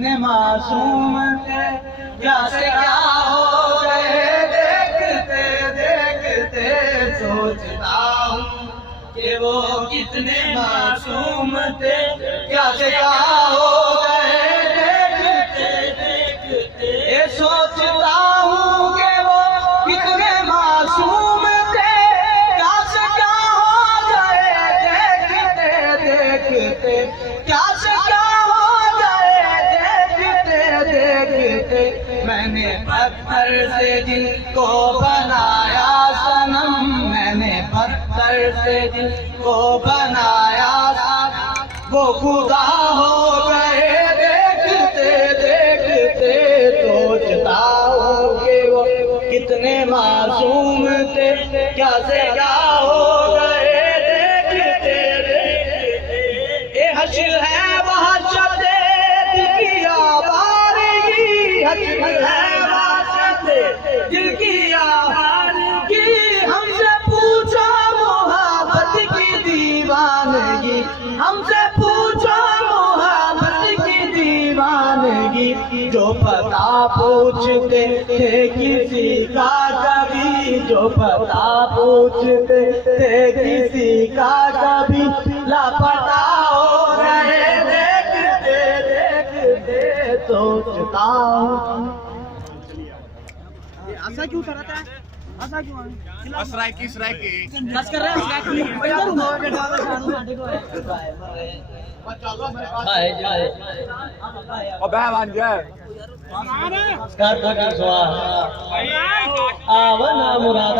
कितने मासूम थे, क्या से क्या हो गए देखते देखते। सोचता हूँ कि वो कितने मासूम थे, क्या से क्या हो गए देखते देखते। ये सोचता हूँ कि वो कितने मासूम थे, क्या से क्या हो गए देखते देखते। क्या से क्या हो गए देखते देखते। मैंने पत्थर से जिनको बनाया सनम, मैंने पत्थर से जिनको बनाया सनम, वो खुदा हो गए देखते देखते। सोचता हूँ कि वो कितने मासूम थे, क्या से क्या हो गए देखते देखते। ये हश्र है वहशत दिल की आवारगी, हश्र है वहशत दिल की आवारगी। हमसे पूछो मोहब्बत की दीवानगी, हमसे पूछो मोहब्बत की दीवानगी। जो पता पूछते थे किसी का कभी, जो पता पूछते थे किसी का कभी, लापता हो रहे देखते देखते। सोचता हूँ ऐसा क्यों कराता है, ऐसा क्यों स्ट्राइक बस कर रहे हैं मुराद